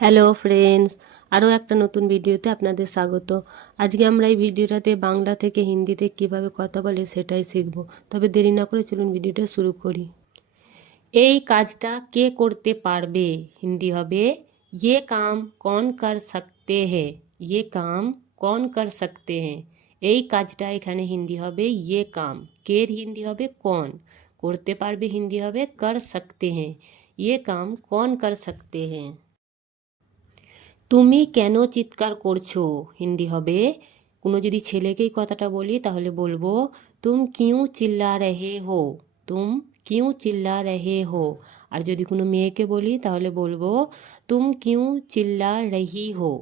Hello friends, আরও একটা নতুন ভিডিওতে আপনাদের স্বাগত। আজকে আমরা এই ভিডিওটাতে বাংলা থেকে হিন্দিতে কিভাবে কথা বলে সেটাই শিখব। তবে দেরি না করে চলুন ভিডিওটা শুরু করি। এই কাজটা কে করতে পারবে? হিন্দি হবে ये काम कौन कर सकते हैं। ये काम कौन कर सकते हैं। এই কাজটা এখানে হিন্দি হবে ये काम, কের হিন্দি হবে कौन, করতে পারবে হিন্দি হবে कर सकते हैं। ये काम कौन कर सकते हैं। তুমি কেন চিৎকার করছো? হিন্দি হবে, কোনো যদি ছেলেকেই কথাটা বলি তাহলে বলবো তুম কিউ চিল্লা রহে হো। তুম কিউ চিল্লা রহে হো। আর যদি কোনো মেয়েকে বলি তাহলে বলবো তুম কিউ চিল্লা রহি হো।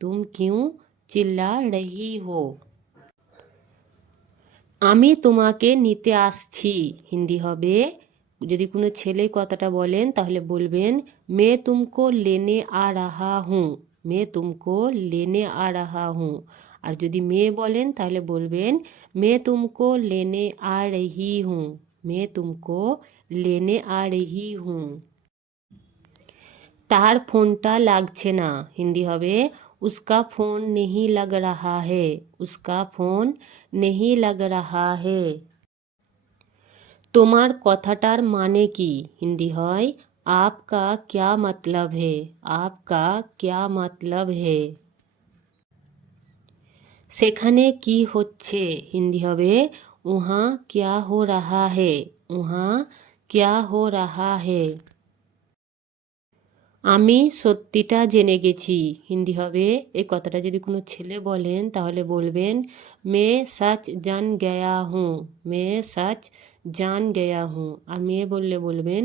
তুম কিউ চিল্লা রহি হো। আমি তোমাকে নিতে আসছি। হিন্দি হবে, যদি কোনো ছেলে কথাটা বলেন তাহলে বলবেন मैं तुमको लेने आ रहा हूँ। मैं तुमको लेने आ रहा हूँ। আর যদি মেয়ে বলেন তাহলে বলবেন मैं तुमको लेने आ रही हूँ। मैं तुमको लेने आ रही हूँ। তার ফোনটা লাগছে না। হিন্দি হবে उसका फ़ोन नहीं लग रहा है। उसका फ़ोन नहीं लग रहा है। তোমার কথাটার মানে কি? হিন্দি হয় आपका क्या मतलब है। आपका क्या मतलब है। সেখানে কি হচ্ছে? হিন্দি হবে উহা क्या हो रहा है। উহা क्या हो रहा है। আমি সত্যিটা জেনে গেছি। হিন্দি হবে, এই কথাটা যদি কোনো ছেলে বলেন তাহলে বলবেন मैं सच जान गया हूँ। मैं सच जान गया हूँ। আর মেয়ে বললে বলবেন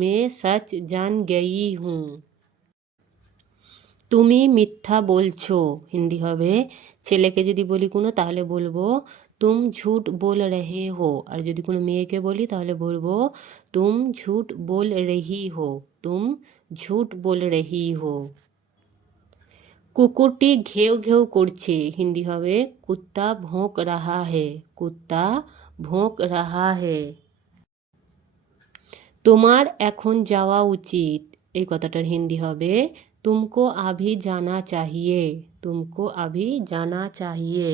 मैं सच जान गई हूँ। তুমি মিথ্যা বলছো। হিন্দি হবে, ছেলেকে যদি বলি কোনো তাহলে বলবো তুম ঝুট बोल रहे हो। আর যদি কোনো মেয়েকে বলি তাহলে বলবো তুম ঝুট बोल रही हो। তুম ঝুট बोल रही हो। কুকুরটি ঘেউ ঘেউ করছে। হিন্দি হবে কুত্তা ভোঁক রাহা হে। কুত্তা ভোঁক রাহা হে। তোমার এখন যাওয়া উচিত। এই কথাটার হিন্দি হবে তুমকো আভি জানা চাহিয়ে। তুমকো আভি জানা চাহিয়ে।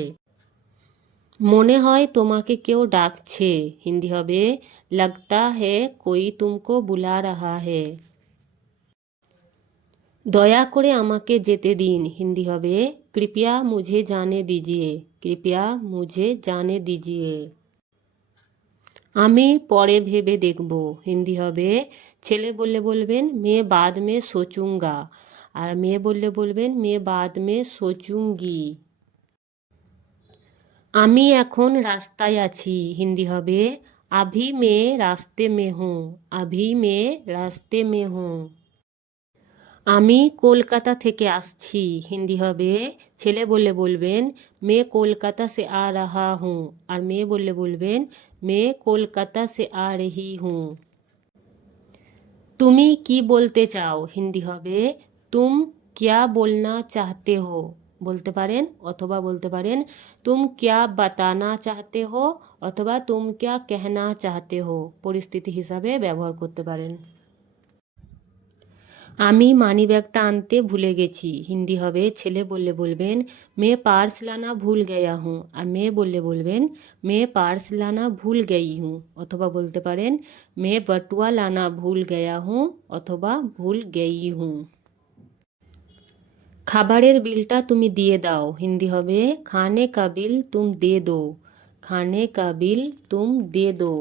মনে হয় তোমাকে কেউ ডাকছে। হিন্দি হবে लगता है कोई तुमको बुला रहा है। দয়া করে আমাকে যেতে দিন। হিন্দি হবে কৃপয়া মুঝে জানে দিজিয়ে। কৃপয়া মুঝে জানে দিজিয়ে। আমি পরে ভেবে দেখব। হিন্দি হবে, ছেলে বললে বলবেন मैं बाद में सोचूंगा। আর মেয়ে বললে বলবেন मैं बाद में सोचूंगी। আমি এখন রাস্তায় আছি। হিন্দি হবে अभी मैं रास्ते में हूँ। अभी मैं रास्ते में हूँ। আমি কলকাতা থেকে আসছি। হিন্দি হবে, ছেলে বললে বলবেন मैं कोलकाता से आ रहा हूँ। আর মেয়ে বললে বলবেন मैं कोलकाता से आ रही हूँ। তুমি কি বলতে চাও? হিন্দি হবে तुम क्या बोलना चाहते हो। বলতে পারেন অথবা বলতে পারেন तुम क्या बताना चाहते हो অথবা तुम क्या कहना चाहते हो। পরিস্থিতি হিসাবে ব্যবহার করতে পারেন। আমি মানিব্যাগটা আনতে ভুলে গেছি। হিন্দি হবে, ছেলে বললে বলবেন मैं पर्स लाना भूल गया हूँ। আর মেয়ে বললে বলবেন मैं पर्स लाना भूल गई हूँ। অথবা বলতে পারেন मैं बटुआ लाना भूल गया हूँ অথবা भूल गई हूँ। খাবারের বিলটা তুমি দিয়ে দাও। হিন্দি হবে খানে কা বিল তুম দে দো। খানে কা বিল তুম দে দো।